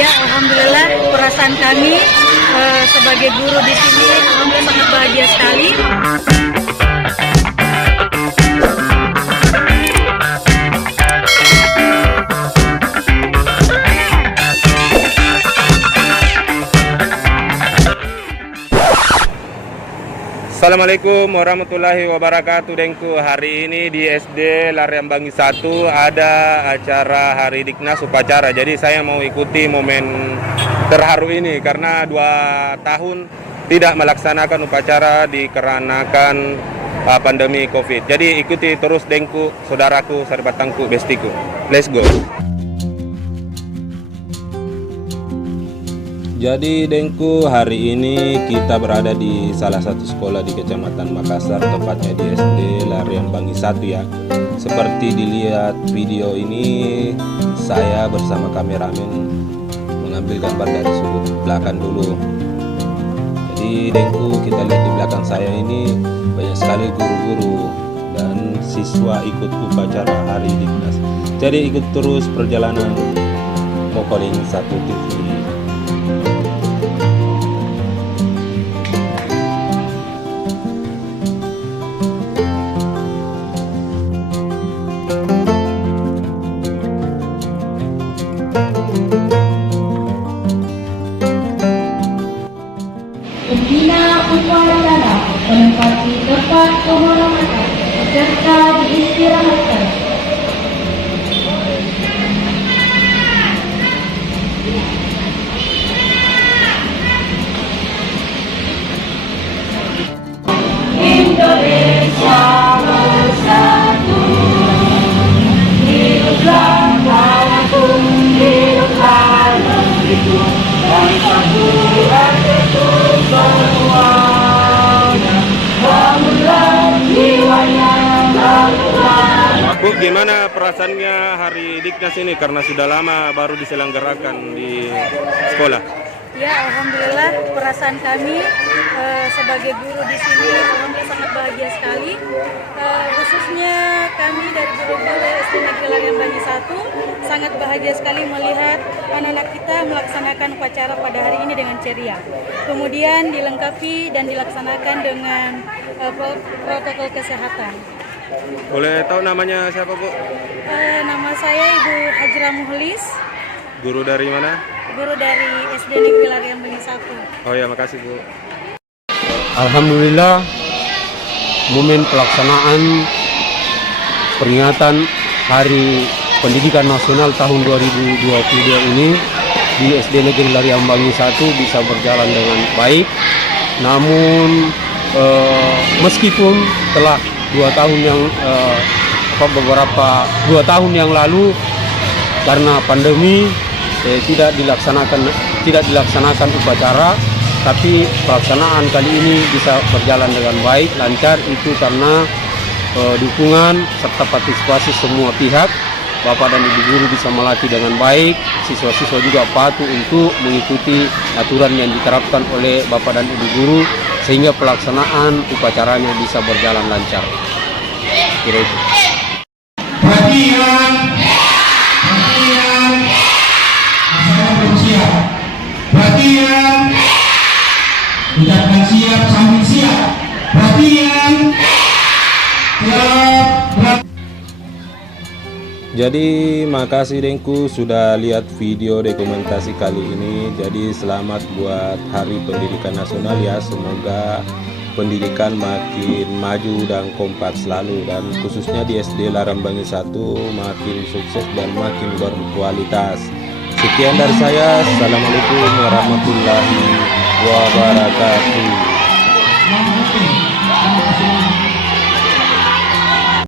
Ya, alhamdulillah perasaan kami sebagai guru di sini alhamdulillah sangat bahagia sekali. Assalamualaikum warahmatullahi wabarakatuh Dengku. Hari ini di SD Lariambangi 1 ada acara Hari Diknas upacara. Jadi saya mau ikuti momen terharu ini karena 2 tahun tidak melaksanakan upacara dikarenakan pandemi Covid. Jadi ikuti terus Dengku, saudaraku, sahabatku, bestiku. Let's go. Jadi Dengku, hari ini kita berada di salah satu sekolah di Kecamatan Makassar, tepatnya di SD Lariambangi 1 ya. Seperti dilihat video ini, saya bersama kameramen mengambil gambar dari sudut belakang dulu. Jadi Dengku, kita lihat di belakang saya ini banyak sekali guru-guru dan siswa ikut upacara Hari Diknas. Jadi ikut terus perjalanan Mokoling 1 TV. Pembina upacara menempati tempat penghormatan peserta diistirahatkan. Indonesia bersatu, hiduplah walaupun hiduplah negeriku, bangsa Tuhan itu semuanya, bangunlah jiwanya, bangunlah. Bu, gimana perasaannya Hari Diknas ini karena sudah lama baru diselenggarakan di sekolah? Ya, alhamdulillah perasaan kami sebagai guru di sini alhamdulillah sangat bahagia sekali. Khususnya kami dari guru-guru SD Negeri Lariambangi 1 sangat bahagia sekali melihat anak-anak kita melaksanakan upacara pada hari ini dengan ceria. Kemudian dilengkapi dan dilaksanakan dengan protokol kesehatan. Boleh tahu namanya siapa, Bu? Nama saya Ibu Hajra Muhlis. Guru dari mana? Guru dari SD Negeri Lariambangi 1. Oh ya, makasih Bu. Alhamdulillah, momen pelaksanaan peringatan Hari Pendidikan Nasional tahun 2022 ini di SD Negeri Lariambangi 1 bisa berjalan dengan baik. Namun meskipun telah 2 tahun yang lalu karena pandemi tidak dilaksanakan upacara, tapi pelaksanaan kali ini bisa berjalan dengan baik, lancar. Itu karena dukungan serta partisipasi semua pihak. Bapak dan Ibu guru bisa melatih dengan baik, siswa-siswa juga patuh untuk mengikuti aturan yang diterapkan oleh Bapak dan Ibu guru, sehingga pelaksanaan upacaranya bisa berjalan lancar. Kira itu. Perhatian, masyarakat belum siap. Perhatian, ucapkan siap sambil siap. Perhatian, siap. Jadi makasih Dengku sudah lihat video dokumentasi kali ini. Jadi selamat buat Hari Pendidikan Nasional ya. Semoga pendidikan makin maju dan kompak selalu, dan khususnya di SD Lariambangi 1 makin sukses dan makin berkualitas. Sekian dari saya. Assalamualaikum warahmatullahi wabarakatuh.